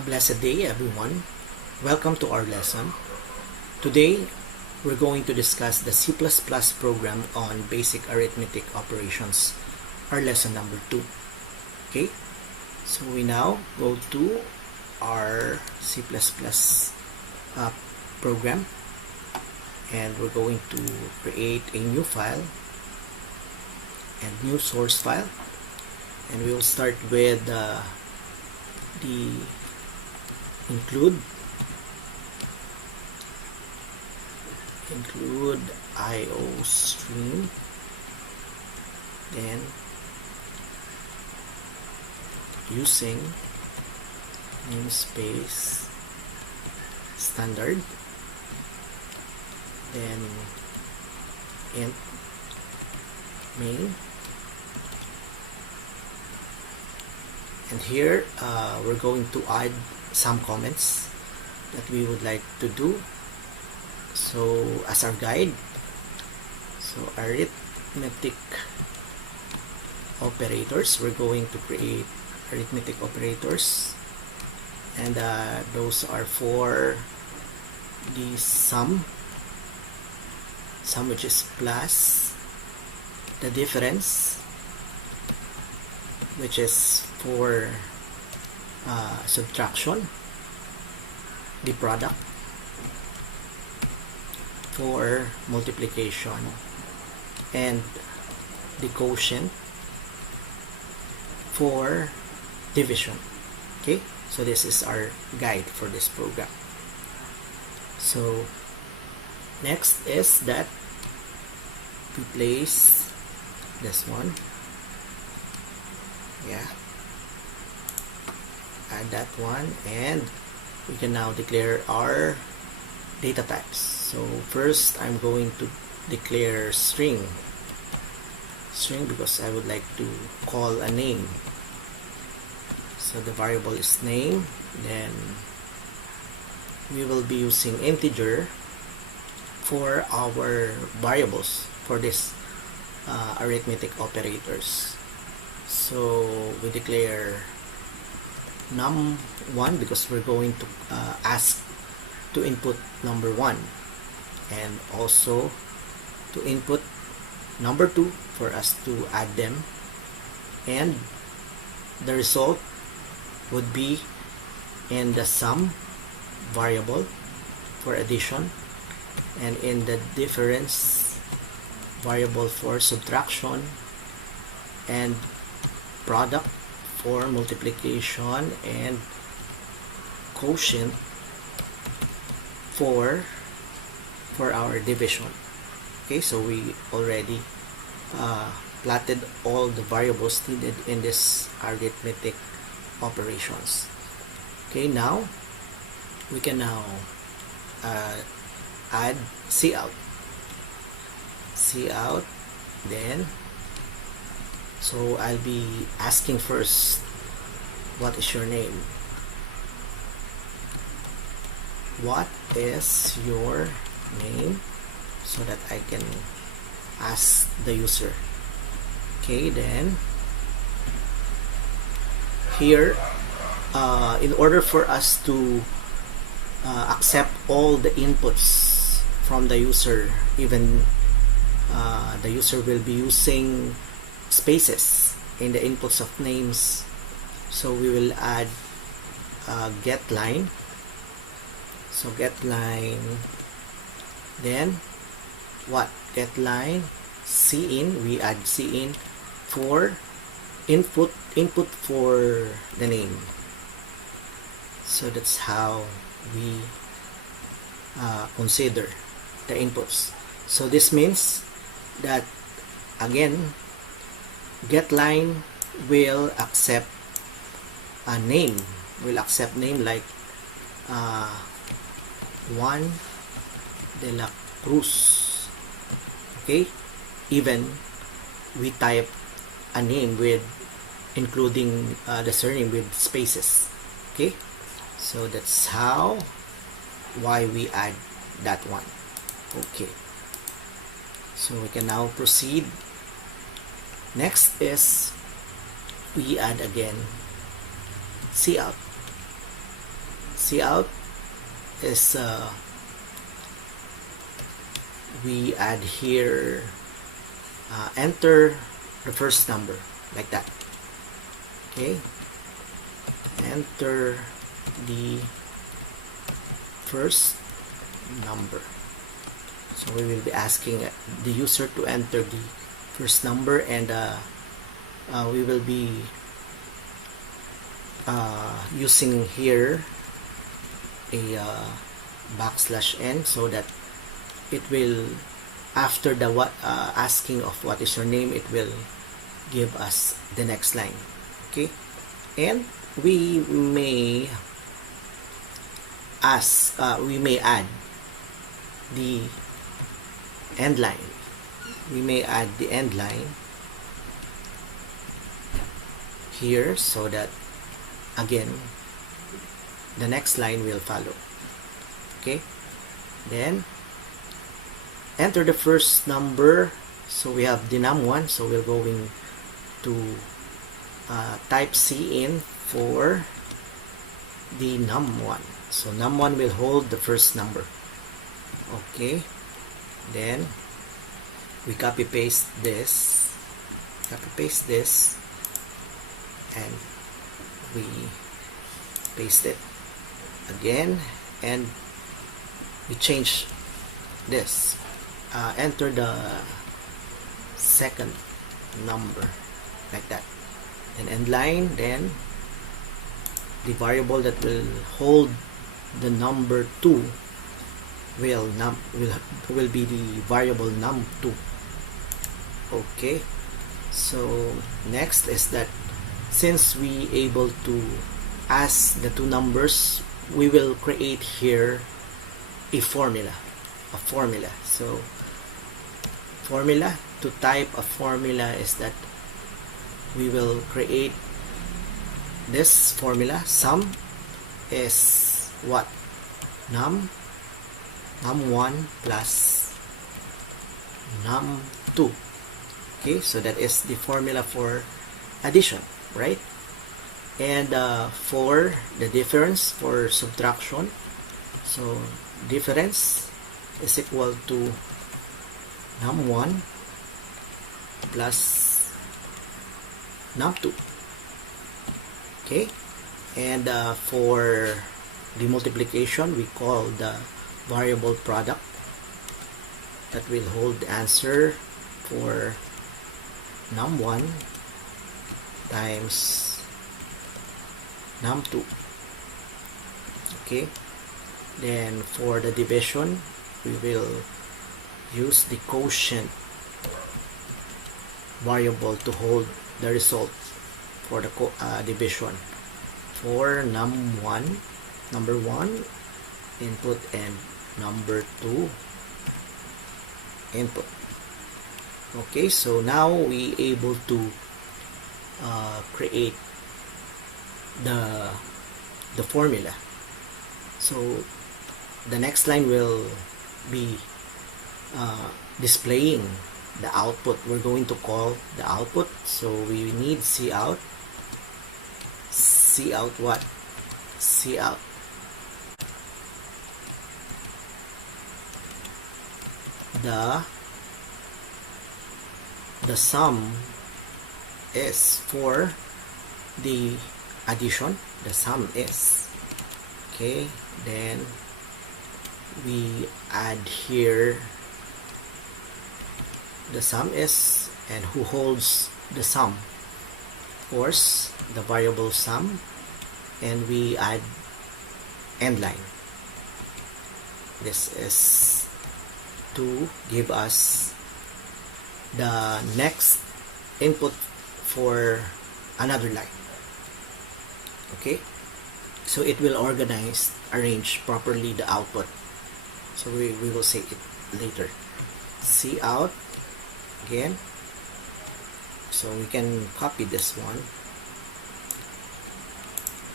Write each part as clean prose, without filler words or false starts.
A blessed day, everyone. Welcome to our lesson. Today, we're going to discuss the C++ program on basic arithmetic operations, our lesson number 2. Okay, so we now go to our C++ program, and we're going to create a new file and new source file, and we will start with the include IO stream, then using namespace standard, then int main, and here we're going to add some comments that we would like to do. So as our guide, so arithmetic operators, we're going to create arithmetic operators, and those are for the sum which is plus, the difference which is for subtraction, the product for multiplication, and the quotient for division. Okay, so this is our guide for this program. So next is that we place this one, add that one, and we can now declare our data types. So first I'm going to declare string because I would like to call a name. So the variable is name. Then we will be using integer for our variables for this arithmetic operators. So we declare num1 because we're going to ask to input number 1, and also to input number 2 for us to add them, and the result would be in the sum variable for addition, and in the difference variable for subtraction, and product for multiplication, and quotient for our division. Okay, so we already plotted all the variables needed in this arithmetic operations. Okay, now we can now add cout, then so I'll be asking first, what is your name? What is your name? So that I can ask the user. Okay, then here in order for us to accept all the inputs from the user, even the user will be using spaces in the inputs of names, so we will add get line. So get line, then what? Get line cin, we add cin for input for the name. So that's how we consider the inputs. So this means that again, get line will accept a name, like Juan de la Cruz. Okay, even we type a name with including the surname with spaces. Okay, so that's why we add that one. Okay, so we can now proceed. Next is we add again cout. Cout is we add here enter the first number, like that. Okay, enter the first number. So we will be asking the user to enter the first number, and we will be using here a \n, so that it will, after the asking of what is your name, it will give us the next line. Okay, and we may add the end line. We may add the end line here, so that again the next line will follow. Okay, then enter the first number. So we have the num1, so we're going to type cin for the num1. So num1 will hold the first number. Okay, then we copy paste this, and we paste it again, and we change this, enter the second number, like that, and end line. Then the variable that will hold the number 2 will be the variable num2. Okay, so next is that since we able to ask the two numbers, we will create here a formula. So formula, to type a formula is that we will create this formula. Sum is what? num1 plus num2. Okay, so that is the formula for addition, right? And for the difference, for subtraction, so difference is equal to num1 plus num2. Okay, and for the multiplication, we call the variable product that will hold the answer for num1 times num2. Okay, then for the division, we will use the quotient variable to hold the result for the division. For num1, number 1 input, and number 2 input. Okay, so now we able to create the formula. So the next line will be displaying the output. We're going to call the output, so we need cout. Cout what? Cout the sum is for the addition. The sum is, okay, then we add here the sum is, and who holds the sum? Of course, the variable sum, and we add end line. This is to give us the next input for another line. Okay, so it will arrange properly the output. So we will say it later. Cout again, so we can copy this one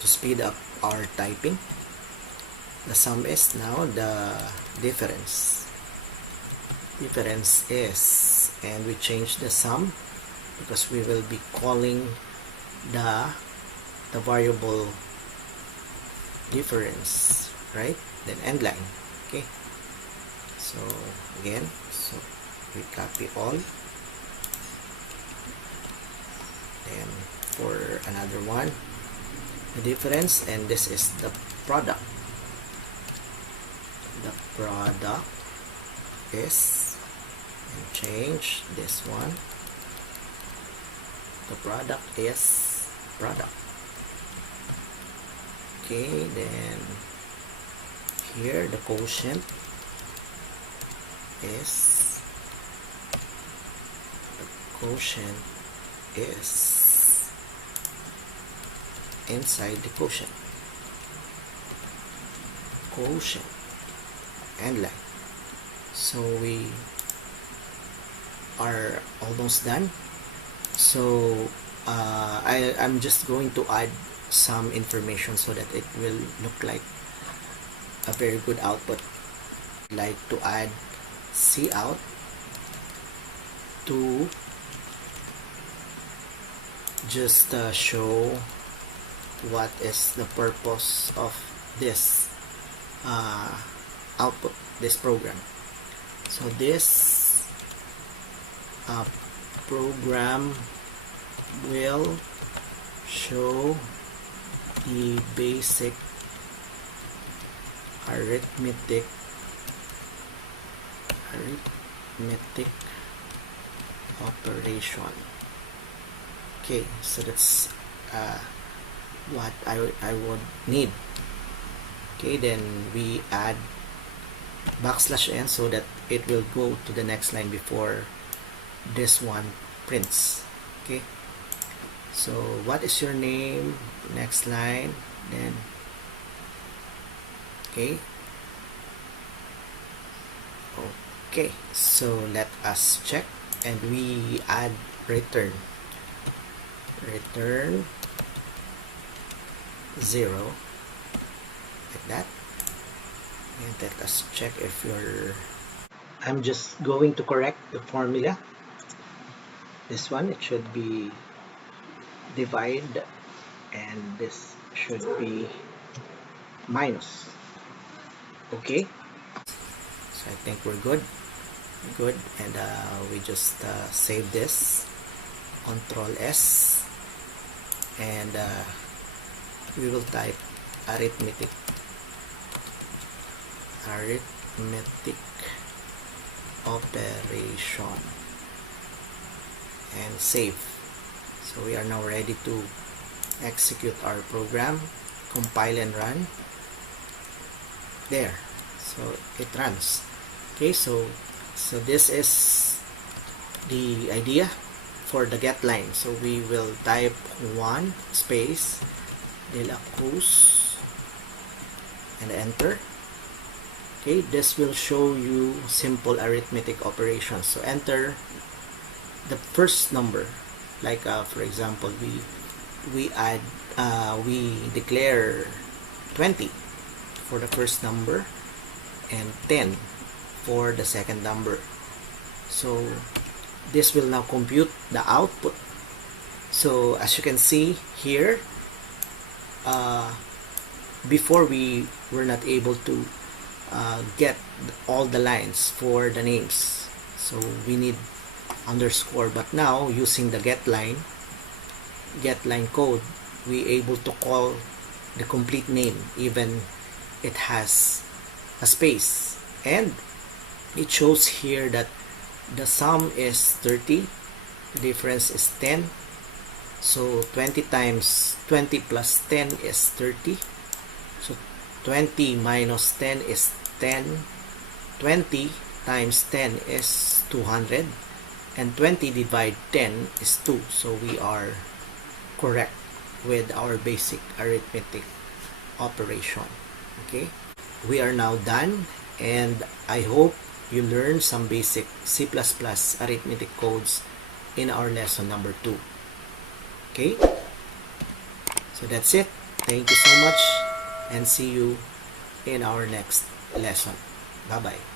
to speed up our typing. The sum is, now the difference is, and we change the sum because we will be calling the variable difference, right? Then end line. Okay, so again, so we copy all, then for another one, the difference, and this is the product. The product is, and change this one, the product is product. Okay, then here the quotient is, inside the quotient and line. So we are almost done. So I'm just going to add some information so that it will look like a very good output. Like to add cout to just show what is the purpose of this output, this program. So this program will show the basic arithmetic operation. Okay, so that's what I would need. Okay, then we add \n so that it will go to the next line before this one prints. Okay, so what is your name? Next line, then okay, so let us check, and we add return 0 like that, and let us check if you're, I'm just going to correct the formula. This one, it should be divide, and this should be minus. Okay, so I think we're good, and we just save this, Control S, and we will type arithmetic operation and save. So we are now ready to execute our program, compile and run. There, so it runs. Okay, so this is the idea for the get line. So we will type 1 space de la Cruz and enter. Okay, this will show you simple arithmetic operations. So enter the first number, like for example, we declare 20 for the first number and 10 for the second number. So this will now compute the output. So as you can see here, before we were not able to get all the lines for the names, so we need underscore, but now using the get line code, we able to call the complete name even it has a space, and it shows here that the sum is 30, the difference is 10. So 20 times 20 plus 10 is 30. So 20 minus 10 is 10. 20 times 10 is 200. And 20 divide 10 is 2. So we are correct with our basic arithmetic operation. Okay, we are now done, and I hope you learned some basic C++ arithmetic codes in our lesson number 2. Okay, so that's it. Thank you so much, and see you in our next lesson. Bye bye.